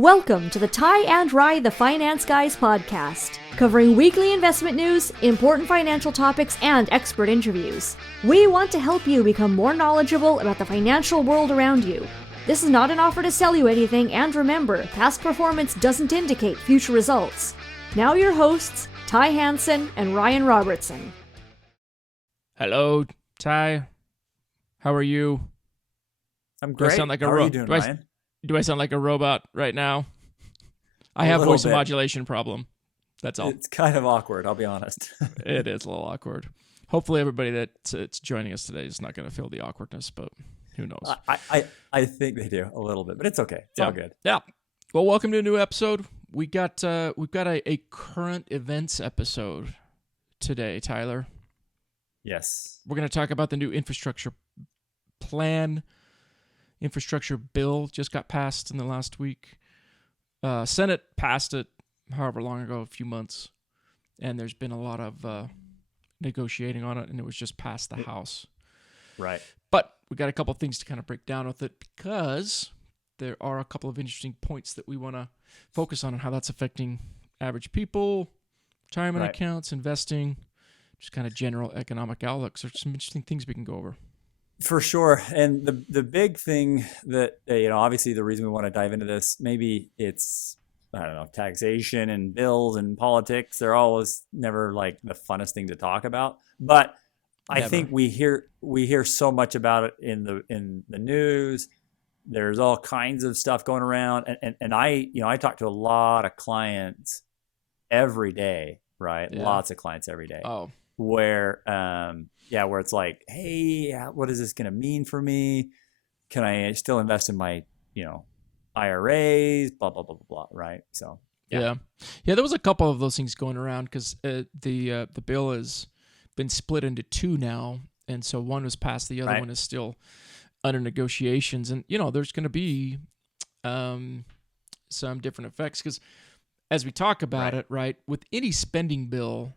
Welcome to the Ty and Rye the Finance Guys podcast, covering weekly investment news, important financial topics, and expert interviews. We want to help you become more knowledgeable about the financial world around you. This is not an offer to sell you anything, and remember, past performance doesn't indicate future results. Now your hosts, Ty Hansen and Ryan Robertson. Hello, Ty. How are you? I'm great. How are you doing, Ryan? Do I sound like a robot right now? I have voice modulation problem. That's all. It's kind of awkward, I'll be honest. It is a little awkward. Hopefully everybody that's joining us today is not going to feel the awkwardness, but who knows? I think they do a little bit, but it's okay. It's all good. Yeah. Well, welcome to a new episode. We've got a current events episode today, Tyler. Yes. We're going to talk about the new infrastructure bill just got passed in the last week. Senate passed it however long ago, a few months, and there's been a lot of negotiating on it, and it was just passed the House. Right. But we got a couple of things to kind of break down with it because there are a couple of interesting points that we want to focus on and how that's affecting average people, retirement accounts, investing, just kind of general economic outlooks. There's some interesting things we can go over. For sure. And the big thing that, obviously the reason we want to dive into this, maybe it's, taxation and bills and politics. They're always never like the funnest thing to talk about. But I think we hear so much about it in the news. There's all kinds of stuff going around. And I talk to a lot of clients every day, right? Yeah. Lots of clients every day. Oh. Where it's like, hey, what is this going to mean for me? Can I still invest in my, IRAs, blah, blah, blah, blah, blah, right? So, yeah, there was a couple of those things going around because the bill has been split into two now. And so one was passed, the other one is still under negotiations. And, there's going to be some different effects because as we talk about it, right, with any spending bill,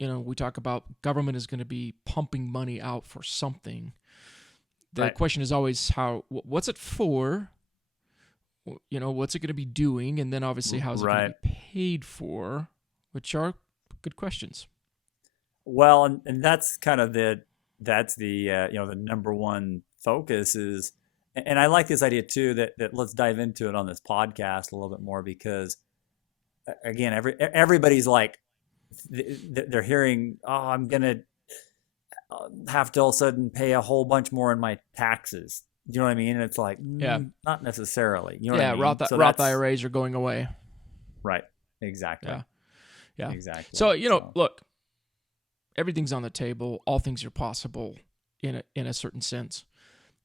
we talk about government is going to be pumping money out for something. The question is always what's it for? What's it going to be doing? And then obviously how's it going to be paid for, which are good questions. Well, and that's kind of the number one focus is, and I like this idea too, that let's dive into it on this podcast a little bit more because again, everybody's like, they're hearing, I'm going to have to all of a sudden pay a whole bunch more in my taxes. You know what I mean? And it's like, not necessarily. You know what I mean? Roth IRAs are going away. Right. Exactly. Yeah. Exactly. So, look, everything's on the table. All things are possible in a certain sense.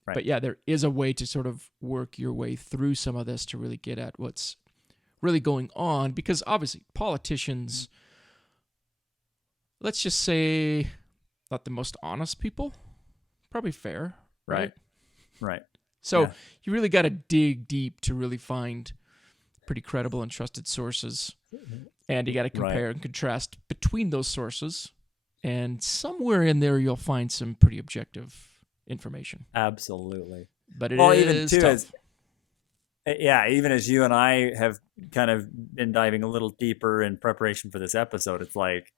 Right. But there is a way to sort of work your way through some of this to really get at what's really going on because obviously politicians, let's just say, not the most honest people. Probably fair, right? Right. So you really got to dig deep to really find pretty credible and trusted sources. And you got to compare and contrast between those sources. And somewhere in there, you'll find some pretty objective information. Absolutely. But is tough. Even as you and I have kind of been diving a little deeper in preparation for this episode, it's like,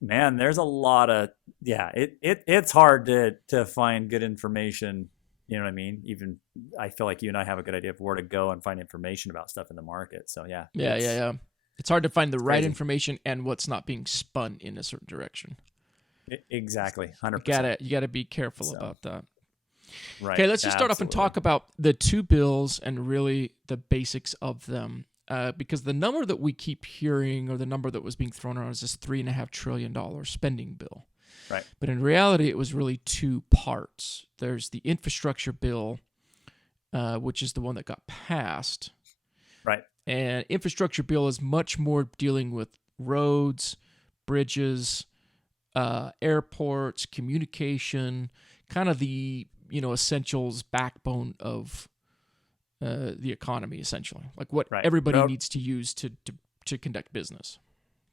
man, there's a lot of, it's hard to find good information. You know what I mean? Even I feel like you and I have a good idea of where to go and find information about stuff in the market. So yeah. It's hard to find the right information and what's not being spun in a certain direction. Exactly. 100%. You gotta be careful about that. Right. Okay, let's just start off and talk about the two bills and really the basics of them. Because the number that we keep hearing or the number that was being thrown around is this $3.5 trillion spending bill. Right. But in reality, it was really two parts. There's the infrastructure bill, which is the one that got passed. Right. And infrastructure bill is much more dealing with roads, bridges, airports, communication, kind of the essentials backbone of the economy, essentially, like what everybody needs to use to conduct business.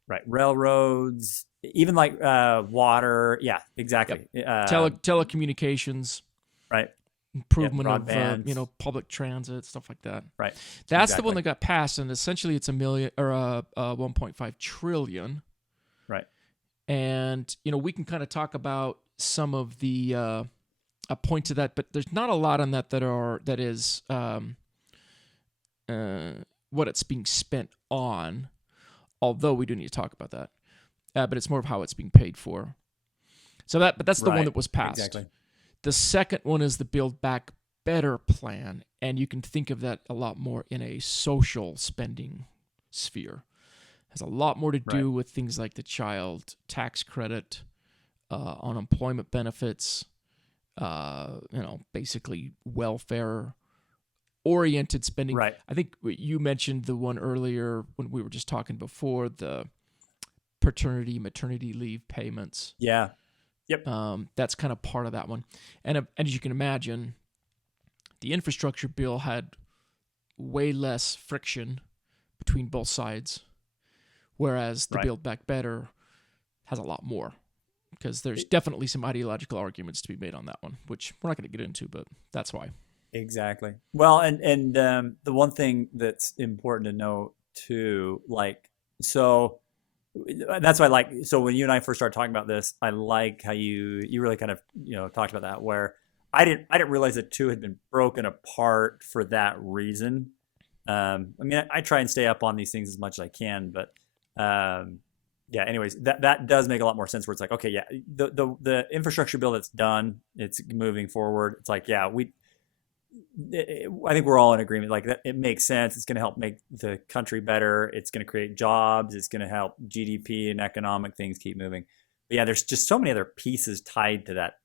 Right. Railroads, even like water. Yeah, exactly. Yep. Telecommunications. Right. improvement of broadband. public transit, stuff like that. Right. That's Exactly. the one that got passed, and essentially it's $1.5 trillion. Right. And we can kind of talk about some of the points of that, but there's not a lot on that is what it's being spent on. Although we do need to talk about that, but it's more of how it's being paid for. So that's the one that was passed. Exactly. The second one is the Build Back Better plan, and you can think of that a lot more in a social spending sphere. It has a lot more to do with things like the child tax credit, unemployment benefits, basically welfare-oriented spending. Right. I think you mentioned the one earlier when we were just talking before, the paternity, maternity leave payments. Yeah. Yep. That's kind of part of that one. And as you can imagine, the infrastructure bill had way less friction between both sides, whereas the Build Back Better has a lot more, because there's definitely some ideological arguments to be made on that one, which we're not going to get into, but that's why. Exactly. Well, and the one thing that's important to know too, so that's why so when you and I first started talking about this, I like how you really kind of talked about that, where I didn't realize that two had been broken apart for that reason. I mean, I try and stay up on these things as much as I can, but anyways, that does make a lot more sense, where it's like, okay, yeah, the infrastructure bill that's done, it's moving forward. It's like, yeah, I think we're all in agreement. Like, that, it makes sense. It's going to help make the country better. It's going to create jobs. It's going to help GDP and economic things keep moving. But yeah, there's just so many other pieces tied to that.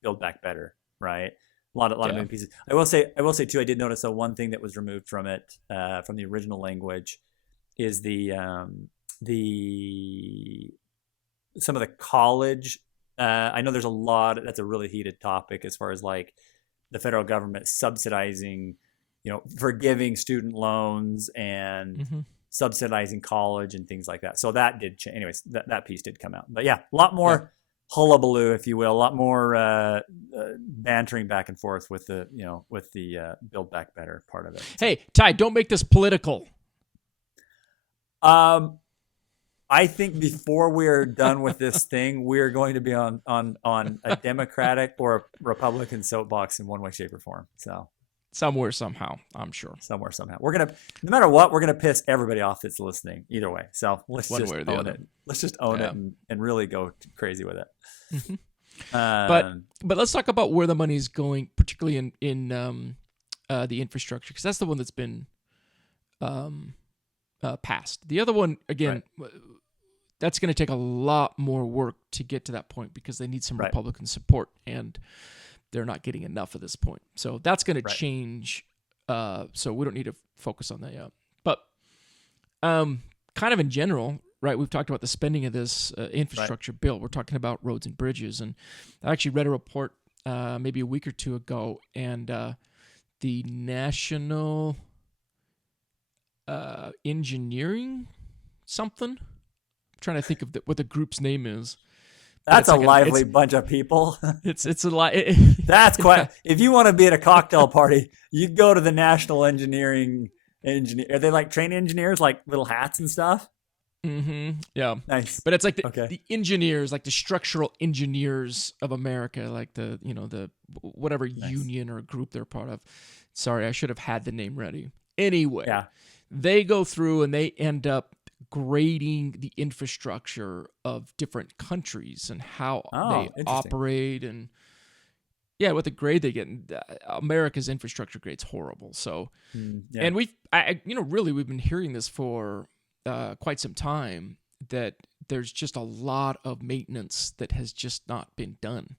Build Back Better, right? A lot of moving pieces. I will say too, I did notice that one thing that was removed from it, from the original language, is some of the college. I know there's a lot. That's a really heated topic as far as like the federal government subsidizing, forgiving student loans and subsidizing college and things like that. So that did change. Anyways, that piece did come out. But yeah, a lot more hullabaloo, if you will, a lot more bantering back and forth with the Build Back Better part of it. Hey, Ty, don't make this political. I think before we're done with this thing, we're going to be on a Democratic or a Republican soapbox in one way, shape, or form. So somewhere, somehow, I'm sure. Somewhere, somehow, we're gonna, no matter what, we're gonna piss everybody off that's listening. Either way, so let's just own it. Let's just own it and really go crazy with it. Mm-hmm. But let's talk about where the money's going, particularly in the infrastructure, because that's the one that's been passed. The other one, again, that's going to take a lot more work to get to that point, because they need some Republican support, and they're not getting enough at this point. So that's going to change. So we don't need to focus on that yet. But kind of in general, right, we've talked about the spending of this infrastructure bill. We're talking about roads and bridges. And I actually read a report maybe a week or two ago, and the National Engineering something. I'm trying to think of what the group's name is. That's a lively bunch of people. It's a lot. That's quite. If you want to be at a cocktail party, you go to the National Engineering. Are they like trained engineers, like little hats and stuff? Mm-hmm. Yeah. Nice. But it's like the engineers, like the structural engineers of America, like the whatever union or group they're part of. Sorry, I should have had the name ready. Anyway, they go through and they end up grading the infrastructure of different countries and how they operate, and what the grade they get. America's infrastructure grade's horrible. So, and we've been hearing this for quite some time, that there's just a lot of maintenance that has just not been done.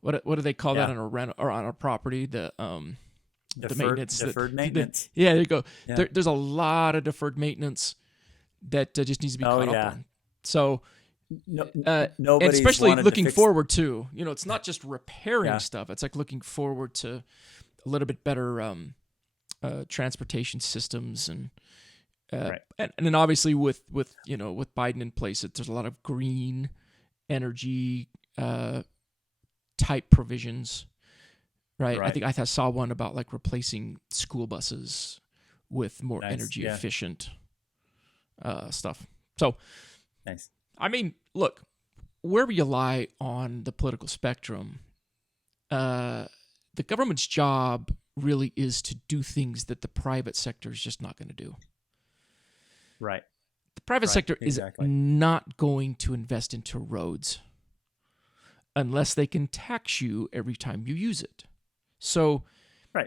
What do they call that on a rent or on a property? The maintenance. Deferred maintenance. There you go. Yeah. There's a lot of deferred maintenance that just needs to be caught up on. So, and especially looking forward too. It's not just repairing stuff. It's like looking forward to a little bit better transportation systems, and then obviously with Biden in place, there's a lot of green energy type provisions. right? I think I saw one about like replacing school buses with more energy efficient stuff. So, nice. I mean, look, wherever you lie on the political spectrum, the government's job really is to do things that the private sector is just not going to do. Right. The private sector is not going to invest into roads unless they can tax you every time you use it. So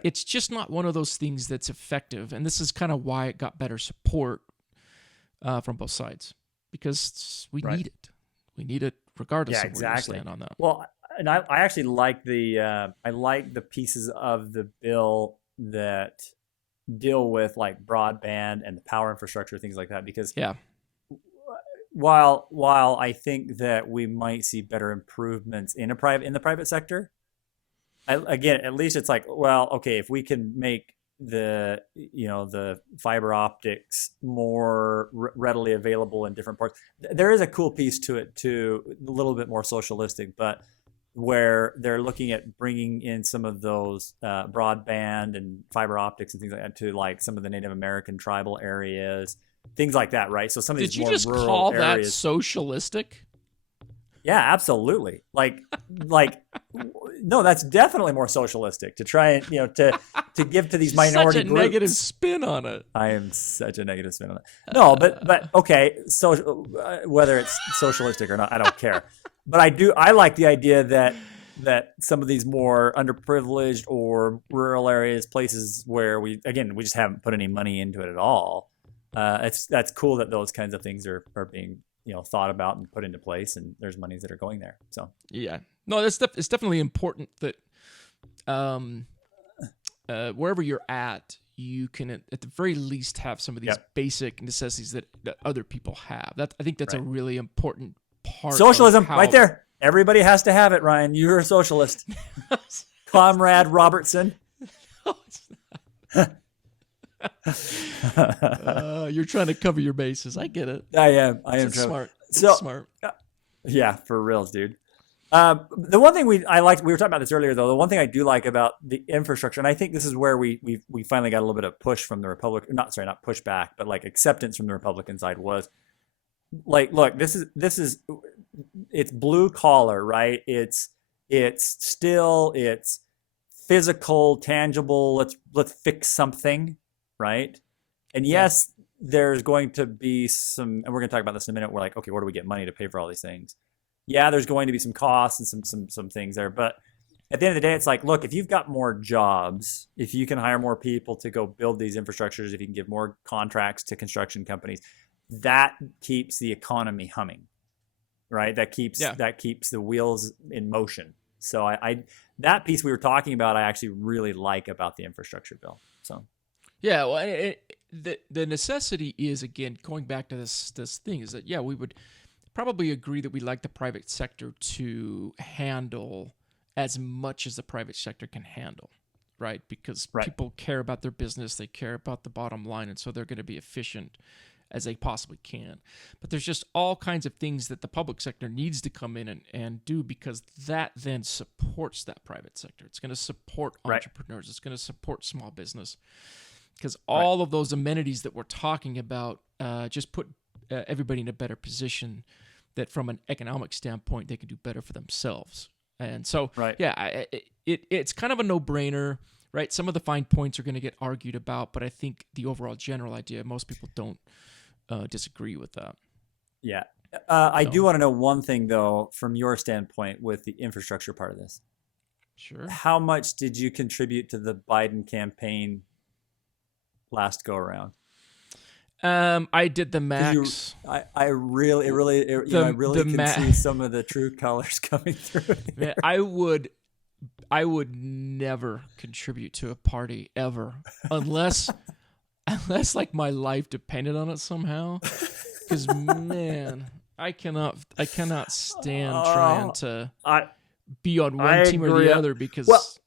it's just not one of those things that's effective. And this is kind of why it got better support from both sides, because we need it. We need it regardless of where you stand on that. Well, and I actually like the pieces of the bill that deal with like broadband and the power infrastructure, things like that, because while I think that we might see better improvements in the private sector, again, at least it's like, well, okay, if we can make the fiber optics more readily available in different parts, there is a cool piece to it too, a little bit more socialistic, but where they're looking at bringing in some of those broadband and fiber optics and things like that to like some of the Native American tribal areas, things like that, right? So some of these more rural areas. Did you just call that socialistic? Yeah, absolutely. Like, no, that's definitely more socialistic to try and to give to these minority such a groups. Negative spin on it. I am such a negative spin on it. No, but okay. So whether it's socialistic or not, I don't care. But I like the idea that some of these more underprivileged or rural areas, places where we just haven't put any money into it at all. That's cool that those kinds of things are being thought about and put into place, and there's monies that are going there. So no, it's definitely important that wherever you're at, you can at the very least have some of these basic necessities that other people have. I think that's a really important part. Socialism, right there. Everybody has to have it, Ryan. You're a socialist. Comrade Robertson. You're trying to cover your bases. I get it. I am smart. Smart. Yeah, for reals, dude. The one thing we were talking about this earlier, though. The one thing I do like about the infrastructure, and I think this is where we finally got a little bit of push from the not pushback, but like acceptance from the Republican side was like, look, this is it's blue collar, right? It's physical, tangible. Let's fix something, right? And yes, there's going to be some, and we're going to talk about this in a minute. We're like, okay, where do we get money to pay for all these things? Yeah, there's going to be some costs and some things there, but at the end of the day, it's like, look, if you've got more jobs, if you can hire more people to go build these infrastructures, if you can give more contracts to construction companies, that keeps the economy humming, right? That keeps the wheels in motion. So I that piece we were talking about, I actually really like about the infrastructure bill. So yeah, well, the necessity is, again, going back to this thing, is that we would probably agree that we'd like the private sector to handle as much as the private sector can handle, right? Because people care about their business, they care about the bottom line, and so they're going to be efficient as they possibly can. But there's just all kinds of things that the public sector needs to come in and do, because that then supports that private sector. It's going to support entrepreneurs. It's going to support small business, because all of those amenities that we're talking about just put everybody in a better position, that from an economic standpoint, they can do better for themselves. And so, it's kind of a no-brainer, right? Some of the fine points are going to get argued about, but I think the overall general idea, most people don't disagree with that. Yeah. I do want to know one thing, though, from your standpoint with the infrastructure part of this. Sure. How much did you contribute to the Biden campaign last go around? I did the max. I really can see some of the true colors coming through. Man, I would never contribute to a party ever, unless like my life depended on it somehow. Because man, I cannot stand trying to be on one team or the other, because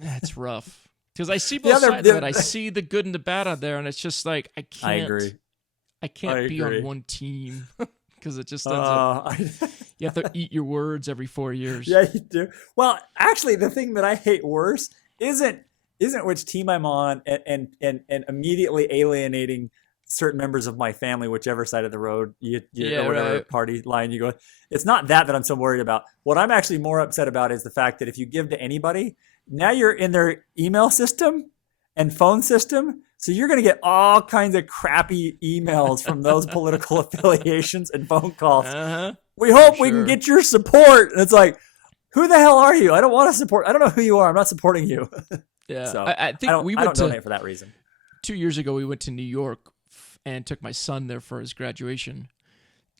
that's rough. Because I see both sides of it. I see the good and the bad out there, and it's just like I can't be on one team. because it just ends up you have to eat your words every 4 years. Yeah, you do. Well, actually, the thing that I hate worse isn't which team I'm on and immediately alienating certain members of my family, whichever side of the road or whatever party line you go. It's not that I'm so worried about. What I'm actually more upset about is the fact that if you give to anybody, now you're in their email system and phone system. So you're going to get all kinds of crappy emails from those political affiliations and phone calls. We hope we can get your support. And it's like, who the hell are you? I don't want to support. I don't know who you are. I'm not supporting you. Yeah. So I think we went I don't donate for that reason. 2 years ago, we went to New York and took my son there for his graduation.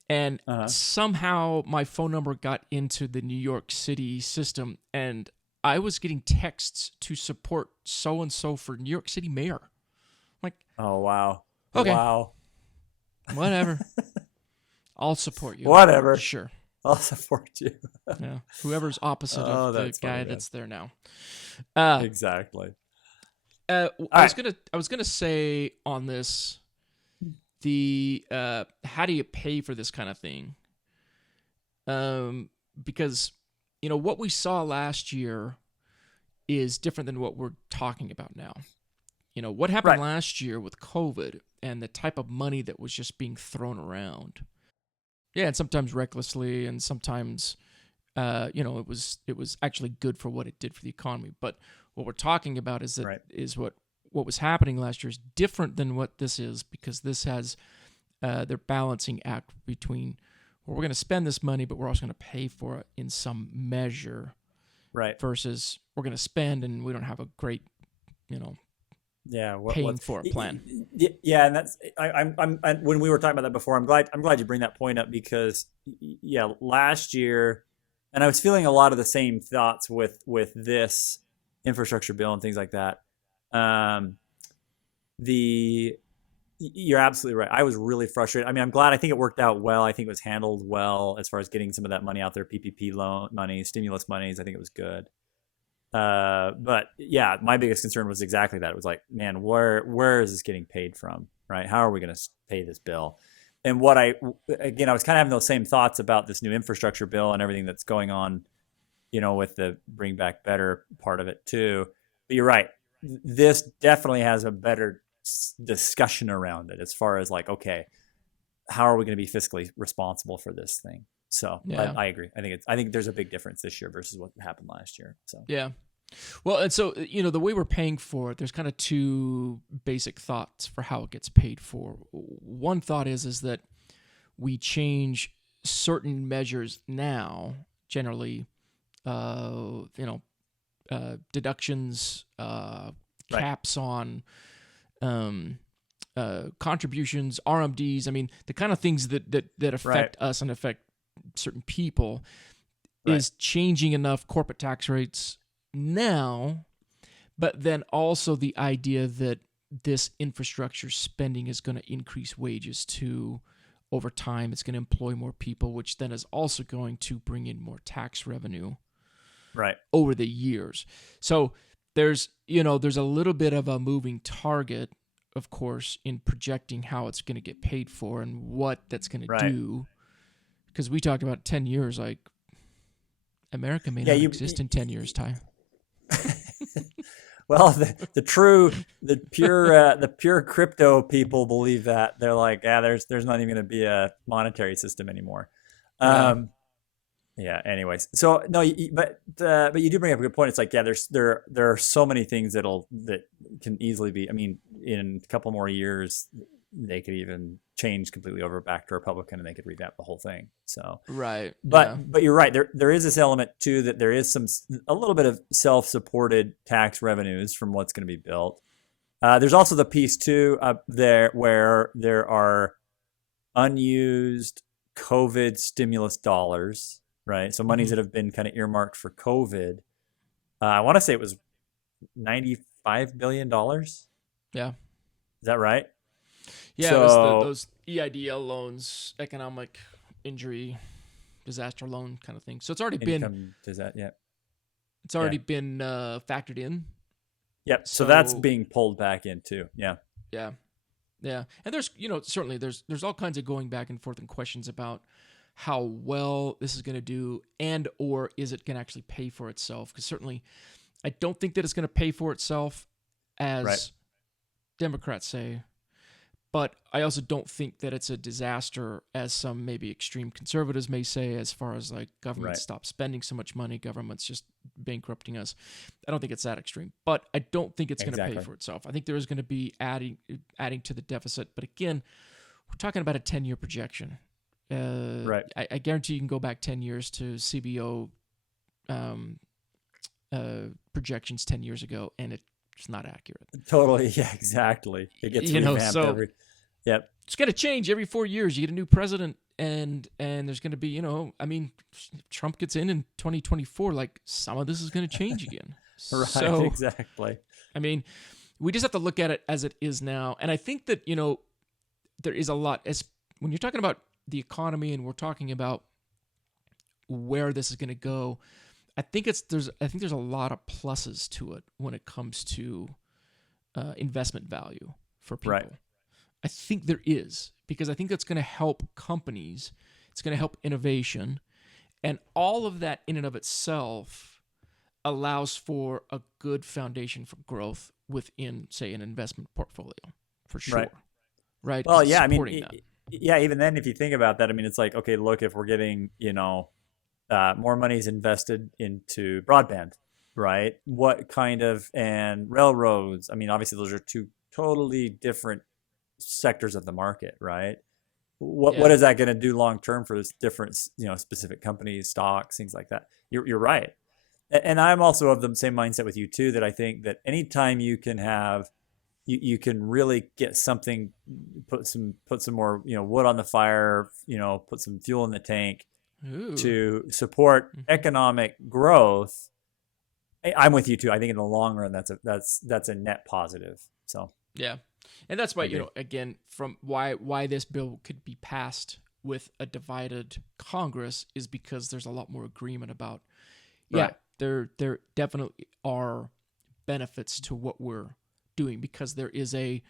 And somehow my phone number got into the New York City system, and I was getting texts to support so-and-so for New York City mayor. I'm like, oh, wow. Okay. Wow. Whatever. I'll support you. Whatever. Sure. I'll support you. Yeah. Whoever's opposite of the guy that's there now. Exactly. I was gonna say on this, how do you pay for this kind of thing? Because what we saw last year is different than what we're talking about now. What happened last year with COVID and the type of money that was just being thrown around. Yeah, and sometimes recklessly, and sometimes, it was actually good for what it did for the economy. But what we're talking about is that is what was happening last year is different than what this is, because this has their balancing act between, well, we're going to spend this money, but we're also going to pay for it in some measure, right? Versus we're going to spend and we don't have a great, paying for a plan. Yeah, and that's I'm when we were talking about that before, I'm glad you bring that point up, because last year, and I was feeling a lot of the same thoughts with this infrastructure bill and things like that. You're absolutely right. I was really frustrated. I mean, I'm glad. I think it worked out well. I think it was handled well as far as getting some of that money out there, PPP loan money, stimulus monies. I think it was good. But yeah, my biggest concern was exactly that. It was like, man, where is this getting paid from, right? How are we going to pay this bill? And I was kind of having those same thoughts about this new infrastructure bill and everything that's going on, with the Bring Back Better part of it too. But you're right. This definitely has a better discussion around it as far as like, okay, how are we going to be fiscally responsible for this thing? So I agree. I think there's a big difference this year versus what happened last year. So yeah. Well, and so, the way we're paying for it, there's kind of two basic thoughts for how it gets paid for. One thought is that we change certain measures now, generally, deductions, caps on contributions, RMDs. I mean, the kind of things that affect us and affect certain people is changing enough corporate tax rates now, but then also the idea that this infrastructure spending is going to increase wages too over time. It's going to employ more people, which then is also going to bring in more tax revenue over the years. So there's a little bit of a moving target, of course, in projecting how it's going to get paid for and what that's going to do. Because we talked about 10 years, like America may not exist in 10 years' time. Well, the pure crypto people believe that. They're like, there's not even going to be a monetary system anymore. Anyways, so no, but you do bring up a good point. It's like, there are so many things that can easily be. I mean, in a couple more years, they could even change completely over back to Republican, and they could revamp the whole thing. So but you're right. There is this element too, that there is a little bit of self-supported tax revenues from what's going to be built. There's also the piece too there where there are unused COVID stimulus dollars, right? So monies that have been kind of earmarked for COVID. I want to say it was $95 billion. Yeah. Is that right? Yeah, so, it was those EIDL loans, economic injury, disaster loan kind of thing. So it's already been It's already been factored in. Yep. So that's being pulled back in too. Yeah. Yeah. Yeah, and there's certainly there's all kinds of going back and forth and questions about how well this is going to do, and or is it going to actually pay for itself? Because certainly, I don't think that it's going to pay for itself, as Democrats say. But I also don't think that it's a disaster, as some maybe extreme conservatives may say, as far as like government stop spending so much money, government's just bankrupting us. I don't think it's that extreme, but I don't think it's going to pay for itself. I think there is going to be adding to the deficit. But again, we're talking about a 10-year projection. I guarantee you can go back 10 years to CBO projections 10 years ago, and it's not accurate. Totally. Yeah, exactly. It gets revamped every. Yep. It's going to change every 4 years. You get a new president, and there's going to be, Trump gets in 2024, like some of this is going to change again. Right. So, exactly. I mean, we just have to look at it as it is now. And I think that, there is a lot, as when you're talking about the economy and we're talking about where this is going to go, I think there's a lot of pluses to it when it comes to investment value for people. Right. I think there is, because I think that's going to help companies. It's going to help innovation, and all of that in and of itself allows for a good foundation for growth within, say, an investment portfolio, for sure. Right. Well, yeah. I mean, even then, if you think about that, I mean, it's like, okay, look, if we're getting, more money is invested into broadband, right? What kind of, and railroads? I mean, obviously, those are two totally different sectors of the market, right? What is that going to do long term for different, specific companies, stocks, things like that? You're right, and I'm also of the same mindset with you too. That I think that anytime you can have, you can really get something, put some more, wood on the fire, put some fuel in the tank. Ooh. To support economic growth. I'm with you too. I think in the long run, that's a net positive. So yeah, and that's why again, from why this bill could be passed with a divided Congress is because there's a lot more agreement about. Yeah, there definitely are benefits to what we're doing, because there is a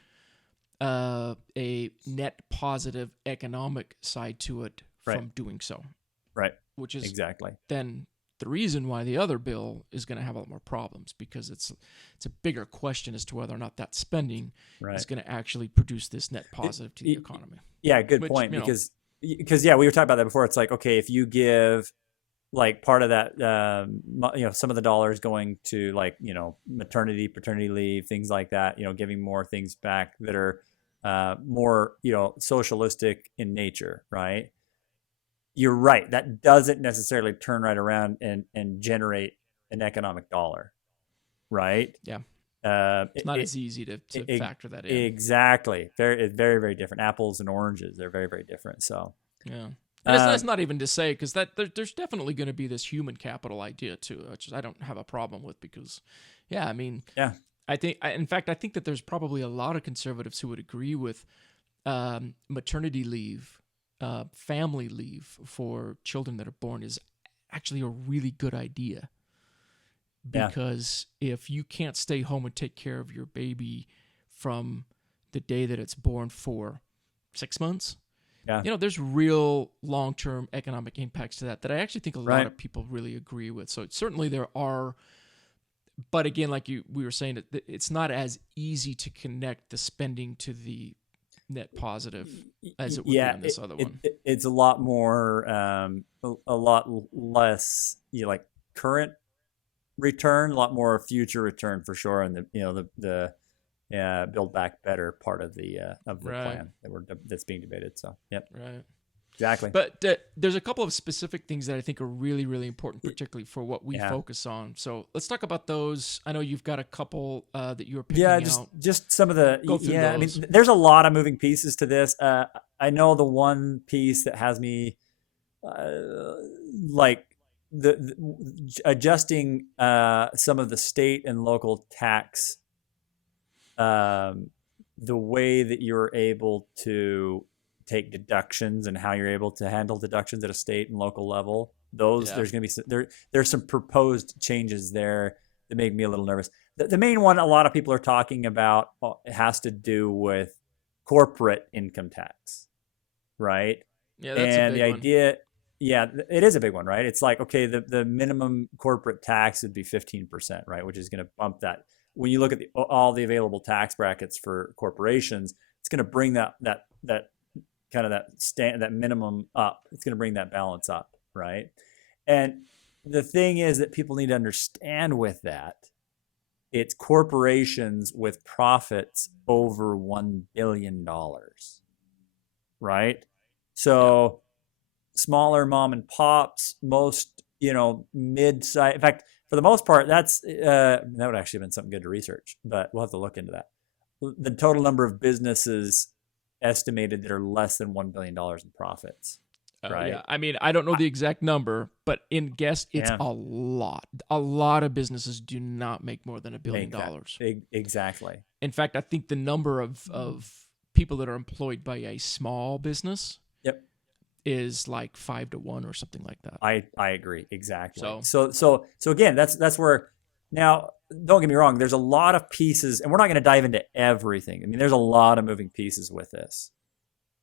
net positive economic side to it from doing so. Right. Which is exactly then the reason why the other bill is going to have a lot more problems, because it's a bigger question as to whether or not that spending is going to actually produce this net positive to the economy. Yeah, good point. Because we were talking about that before. It's like, okay, if you give like part of that, some of the dollars going to like, maternity, paternity leave, things like that, giving more things back that are more, socialistic in nature, right? You're right. That doesn't necessarily turn right around and generate an economic dollar, right? Yeah. It's not as easy to factor that in. Exactly. Very, very, very different. Apples and oranges, they're very, very different. So yeah. And it's not even to say, because there's definitely going to be this human capital idea too, which I don't have a problem with, because, I think that there's probably a lot of conservatives who would agree with maternity leave. Family leave for children that are born is actually a really good idea, because if you can't stay home and take care of your baby from the day that it's born for 6 months, there's real long-term economic impacts to that I actually think a lot of people really agree with. So certainly there are, but again, like we were saying, it's not as easy to connect the spending to the net positive as it would be on this other one. It's a lot more, a lot less, like current return, a lot more future return for sure, and the build back better part of the plan that's being debated. So exactly. But there's a couple of specific things that I think are really, really important, particularly for what we focus on. So let's talk about those. I know you've got a couple that you were picking out. Just some of the those. I mean, there's a lot of moving pieces to this. I know the one piece that has me like the adjusting some of the state and local tax, the way that you're able to take deductions and how you're able to handle deductions at a state and local level. There's going to be there's some proposed changes there that make me a little nervous. The main one a lot of people are talking about has to do with corporate income tax, right? Yeah, that's and a big the one. idea, yeah, it is a big one, right? It's like, okay, the minimum corporate tax would be 15%, right? Which is going to bump that. When you look at all the available tax brackets for corporations, it's going to bring that kind of that minimum up. It's going to bring that balance up, right? And the thing is that people need to understand with that, it's corporations with profits over $1 billion, right? So smaller mom and pops, most, mid-size. In fact, for the most part, that would actually have been something good to research, but we'll have to look into that. The total number of businesses estimated that are less than $1 billion in profits, right? Yeah, I mean, I don't know the exact number, but in guess it's Yeah. a lot. A lot of businesses do not make more than $1 billion. Exactly. In fact, I think the number of people that are employed by a small business Yep. is like 5 to 1 or something like that. I agree. Exactly. So- So again, that's where, now, don't get me wrong, there's a lot of pieces, and we're not going to dive into everything. I mean, there's a lot of moving pieces with this.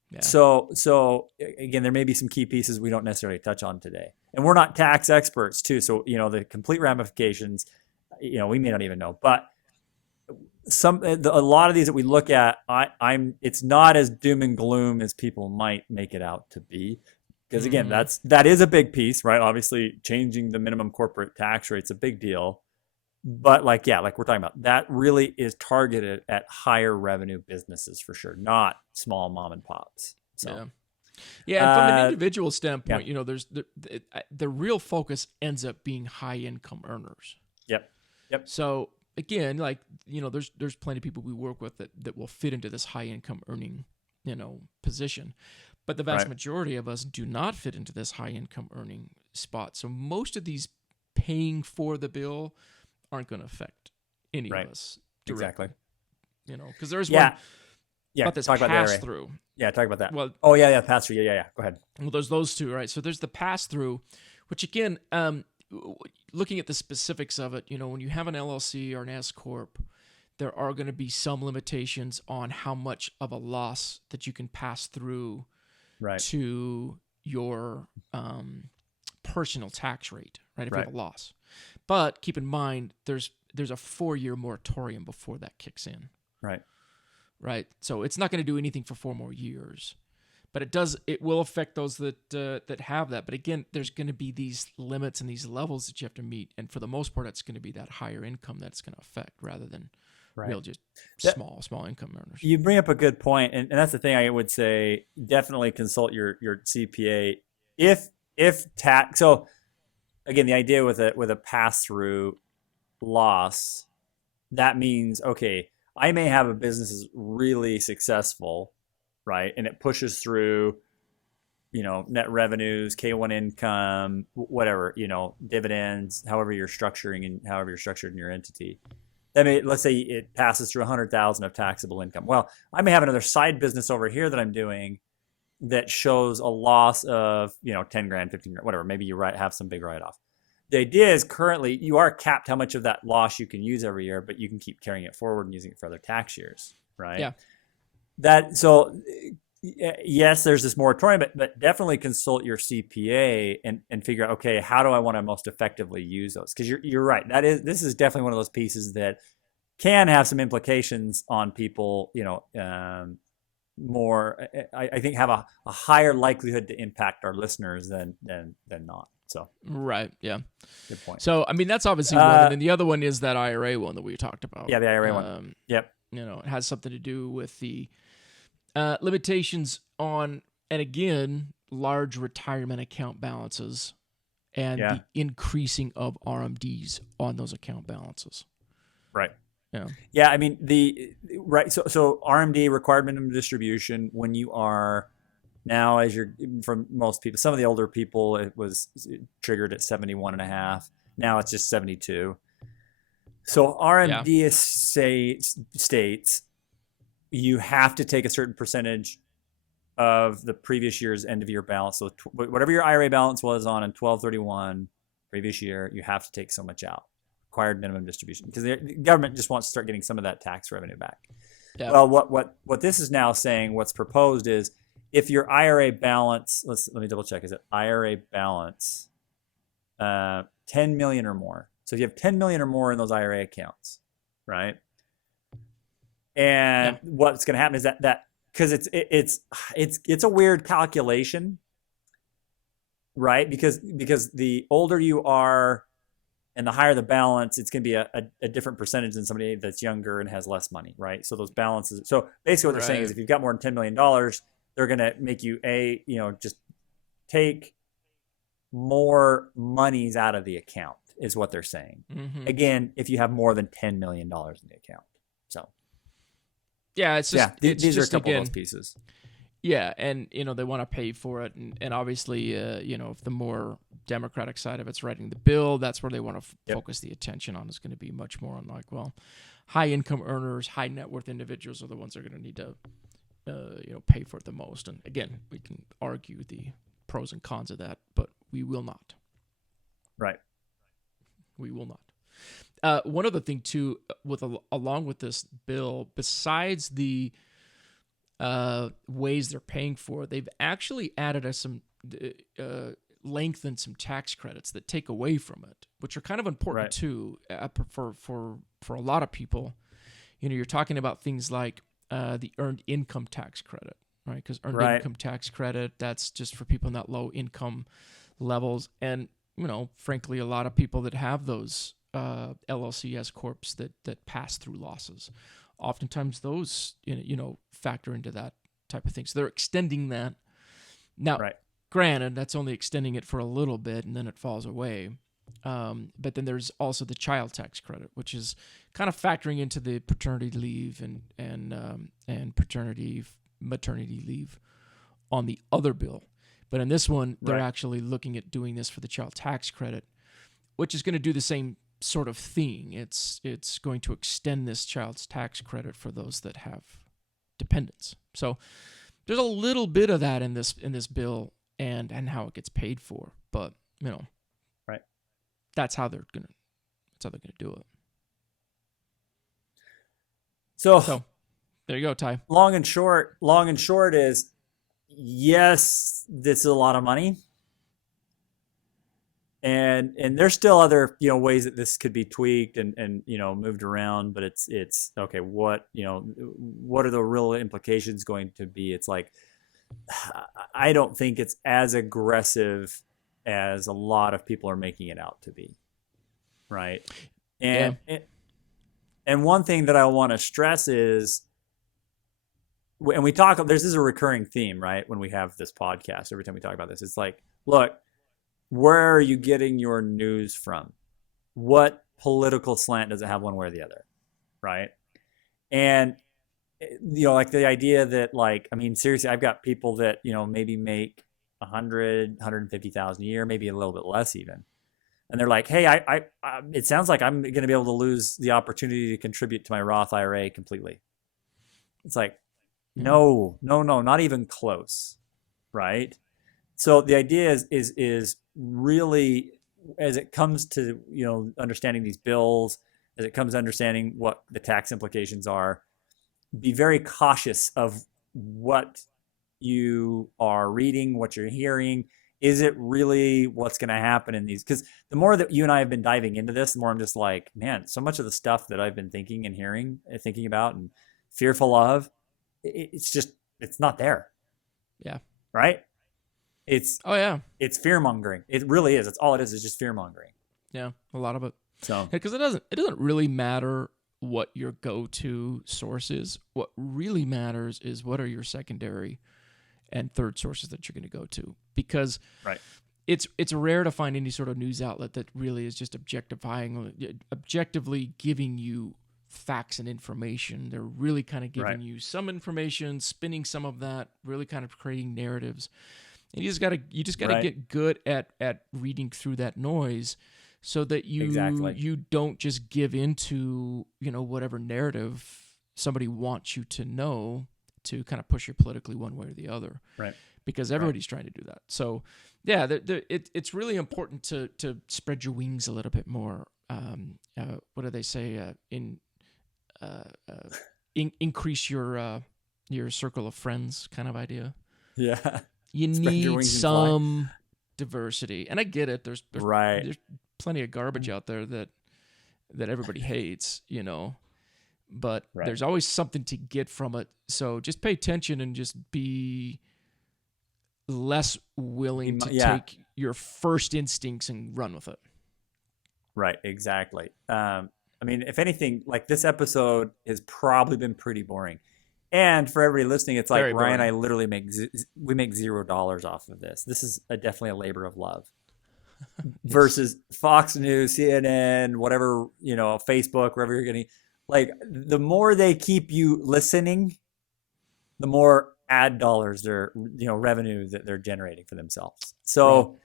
Yeah. So again, there may be some key pieces we don't necessarily touch on today, and we're not tax experts too. So the complete ramifications, we may not even know. But a lot of these that we look at, it's not as doom and gloom as people might make it out to be, because again, that is a big piece, right? Obviously, changing the minimum corporate tax rate's a big deal. But like we're talking about, that really is targeted at higher revenue businesses for sure, not small mom and pops. So, yeah, and from an individual standpoint, yeah. There's the real focus ends up being high income earners. Yep. So again, there's plenty of people we work with that will fit into this high income earning, position, but the vast majority of us do not fit into this high income earning spot. So most of these paying for the bill aren't going to affect any of us directly. Exactly. Because there's one about this talk pass through. Yeah, talk about that. Well, pass through. Yeah. Go ahead. Well, there's those two, right? So there's the pass through, which again, looking at the specifics of it, when you have an LLC or an S corp, there are going to be some limitations on how much of a loss that you can pass through to your personal tax rate, right? If you have a loss. But keep in mind, there's a 4-year moratorium before that kicks in. Right. So it's not going to do anything for 4 more years, but it will affect those that have that. But again, there's going to be these limits and these levels that you have to meet, and for the most part, it's going to be that higher income that's going to affect, rather than real just small income earners. You bring up a good point, and that's the thing. I would say definitely consult your CPA if tax. So again, the idea with a pass through loss, that means, okay, I may have a business that's really successful, right? And it pushes through, net revenues, K1 income, whatever, dividends, however you're structured in your entity. Let's say it passes through 100,000 of taxable income. Well, I may have another side business over here that I'm doing that shows a loss of, 10 grand, 15 grand, whatever. Maybe you have some big write-off. The idea is currently you are capped how much of that loss you can use every year, but you can keep carrying it forward and using it for other tax years, right? Yeah. Yes, there's this moratorium, but definitely consult your CPA and figure out, okay, how do I want to most effectively use those? Because you're right. This is definitely one of those pieces that can have some implications on people, more, I think have a higher likelihood to impact our listeners than not. So right, yeah, good point. So I mean, that's obviously one, and then the other one is that IRA one that we talked about. Yeah, the IRA one. Yep. It has something to do with the limitations on, and again, large retirement account balances and the increasing of RMDs on those account balances. Right. Yeah. Yeah. I mean, So RMD, required minimum distribution, when you are now, from most people, some of the older people, it was triggered at 71.5. Now it's just 72. So RMD states you have to take a certain percentage of the previous year's end of year balance. So whatever your IRA balance was on 12/31 previous year, you have to take so much out. Required minimum distribution, because the government just wants to start getting some of that tax revenue back. Yeah. Well, what this is now saying, what's proposed is if your IRA balance, let me double check, is it IRA balance 10 million or more? So if you have 10 million or more in those IRA accounts, right? And what's going to happen is that because it's a weird calculation, right? Because the older you are and the higher the balance, it's going to be a different percentage than somebody that's younger and has less money, right? So those balances. So basically, what they're saying is, if you've got more than $10 million, they're going to make you just take more monies out of the account, is what they're saying. Mm-hmm. Again, if you have more than $10 million in the account. So yeah, it's just these are a couple again, of those pieces. Yeah, and they want to pay for it, and obviously, if the more Democratic side of it's writing the bill, that's where they want to focus the attention on. Is going to be much more on high income earners, high net worth individuals are the ones that are going to need to, pay for it the most. And again, we can argue the pros and cons of that, but we will not. Right. We will not. One other thing too, along with this bill, besides the ways they're paying for it, they've actually added lengthened some tax credits that take away from it, which are kind of important too for a lot of people. You're talking about things like the earned income tax credit, right? Because earned income tax credit, that's just for people in that low income levels, and frankly, a lot of people that have those LLC corps that pass through losses. Oftentimes those, factor into that type of thing. So they're extending that. Now, granted, that's only extending it for a little bit and then it falls away. But then there's also the child tax credit, which is kind of factoring into the paternity leave and maternity leave on the other bill. But in this one, they're actually looking at doing this for the child tax credit, which is going to do the same sort of thing. It's going to extend this child's tax credit for those that have dependents. So there's a little bit of that in this bill and how it gets paid for, but that's how they're gonna do it. So there you go, Ty. Long and short is, yes, this is a lot of money. And there's still other ways that this could be tweaked and moved around, but it's okay. What are the real implications going to be? It's like, I don't think it's as aggressive as a lot of people are making it out to be, right? And one thing that I want to stress is, and we talk, this is a recurring theme, right? When we have this podcast, every time we talk about this, it's like, look, where are you getting your news from? What political slant does it have one way or the other, right? And, like the idea that seriously, I've got people that, maybe make 150,000 a year, maybe a little bit less even. And they're like, hey, I it sounds like I'm going to be able to lose the opportunity to contribute to my Roth IRA completely. It's like, no, not even close, right? So the idea is really, as it comes to understanding these bills, as it comes to understanding what the tax implications are, be very cautious of what you are reading, what you're hearing. Is it really what's going to happen in these? Because the more that you and I have been diving into this, the more I'm just like, man, so much of the stuff that I've been thinking and hearing, thinking about and fearful of, it's not there. Yeah. Right? It's fear mongering. It really is. That's all it is. It's just fear mongering. Yeah, a lot of it. So because it doesn't really matter what your go-to source is. What really matters is what are your secondary and third sources that you're going to go to. Because it's rare to find any sort of news outlet that really is just objectively giving you facts and information. They're really kind of giving you some information, spinning some of that, really kind of creating narratives. And you just gotta get good at reading through that noise, so that you don't just give into whatever narrative somebody wants you to know to kind of push you politically one way or the other. Right. Because everybody's trying to do that. So yeah, it's really important to spread your wings a little bit more. What do they say increase your circle of friends kind of idea. Yeah. You Spread your need wings and some diversity. And I get it. There's Right. there's plenty of garbage out there that everybody hates, but Right. there's always something to get from it. So just pay attention and just be less willing to take your first instincts and run with it. Right, exactly. I mean, if anything, like this episode has probably been pretty boring. And for everybody listening, it's like Very Ryan and I boring. literally make $0 off of this. This is definitely a labor of love. Versus Fox News, CNN, whatever, Facebook, wherever you're getting. Like, the more they keep you listening, the more ad dollars revenue that they're generating for themselves. So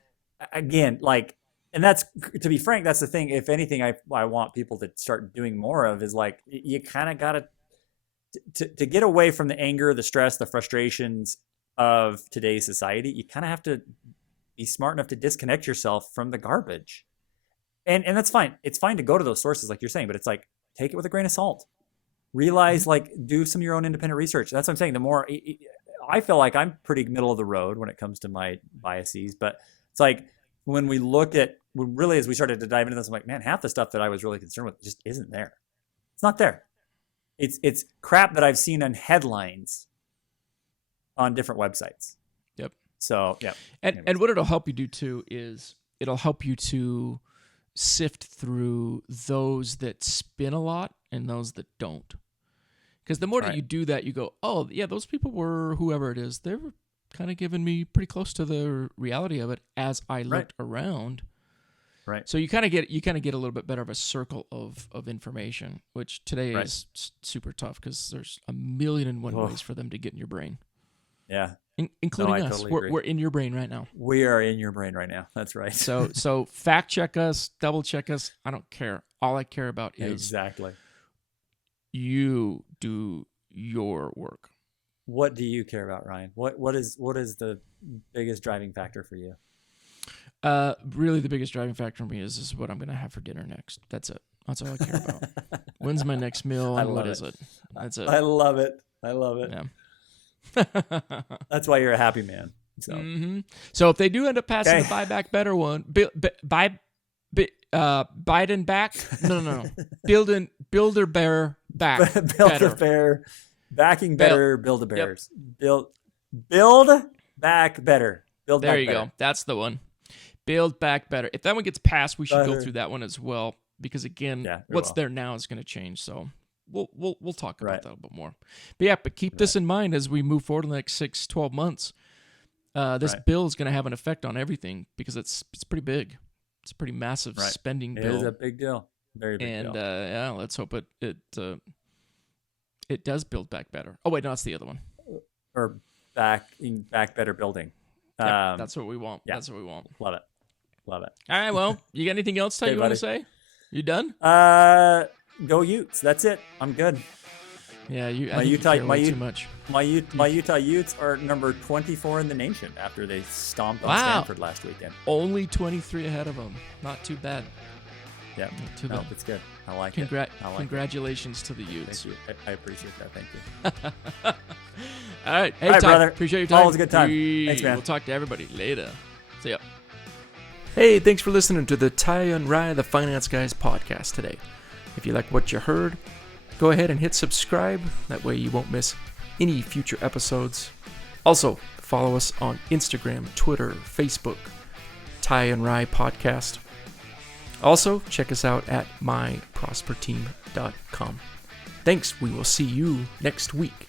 again, like, and that's, to be frank, that's the thing. If anything, I want people to start doing more of is like, you kind of got to get away from the anger, the stress, the frustrations of today's society. You kind of have to be smart enough to disconnect yourself from the garbage. And that's fine. It's fine to go to those sources like you're saying, but it's like, take it with a grain of salt. Realize, like, do some of your own independent research. That's what I'm saying. The more, I feel like I'm pretty middle of the road when it comes to my biases, but it's like when we look at, really, as we started to dive into this, I'm like, man, half the stuff that I was really concerned with just isn't there. It's not there. It's crap that I've seen on headlines on different websites. Yep. So, yeah. And what it'll help you do too is it'll help you to sift through those that spin a lot and those that don't. Because the more that you do that, you go, oh, yeah, those people were, whoever it is, they were kind of giving me pretty close to the reality of it as I looked around. Right. So you kind of get a little bit better of a circle of information, which today is super tough because there's a million and one ways for them to get in your brain. Yeah. Including us. Totally We're in your brain right now. We are in your brain right now. That's right. So fact check us, double check us. I don't care. All I care about is exactly. You do your work. What do you care about, Ryan? What is the biggest driving factor for you? Really the biggest driving factor for me is what I'm going to have for dinner next. That's it. That's all I care about. When's my next meal and what is it? That's it. I love it. Yeah. That's why you're a happy man. So, so if they do end up passing the Buy Back Better one, Biden back? No. Builder Bear back. Bear backing better. Build-A-Bears. Yep. Build back better. Build there back you better. go. That's the one. Build back better. If that one gets passed, we should go through that one as well because again, what's there now is going to change. So we'll talk about that a bit more. But keep this in mind as we move forward in the next 6-12 months. This bill is going to have an effect on everything because it's pretty big. It's a pretty massive spending bill. It is a big deal. Very big deal. And let's hope it does build back better. Oh wait, no, that's the other one. Or back better building. That's what we want. Yeah. That's what we want. Love it. All right. Well, you got anything else you want to say? You done? Go Utes. That's it. I'm good. Yeah, you too much. My Utah Utes are number 24 in the nation after they stomped on Stanford last weekend. Only 23 ahead of them. Not too bad. Yeah, not too bad. It's good. I like it. Congratulations to the Utes. Thank you. I appreciate that. Thank you. All right. Hey, all right, Todd, brother. Appreciate your time. Always a good time. Thanks, man. We'll talk to everybody later. See ya. Hey, thanks for listening to the Ty and Rye, the Finance Guys podcast today. If you like what you heard, go ahead and hit subscribe. That way you won't miss any future episodes. Also, follow us on Instagram, Twitter, Facebook, Ty and Rye Podcast. Also, check us out at myprosperteam.com. Thanks. We will see you next week.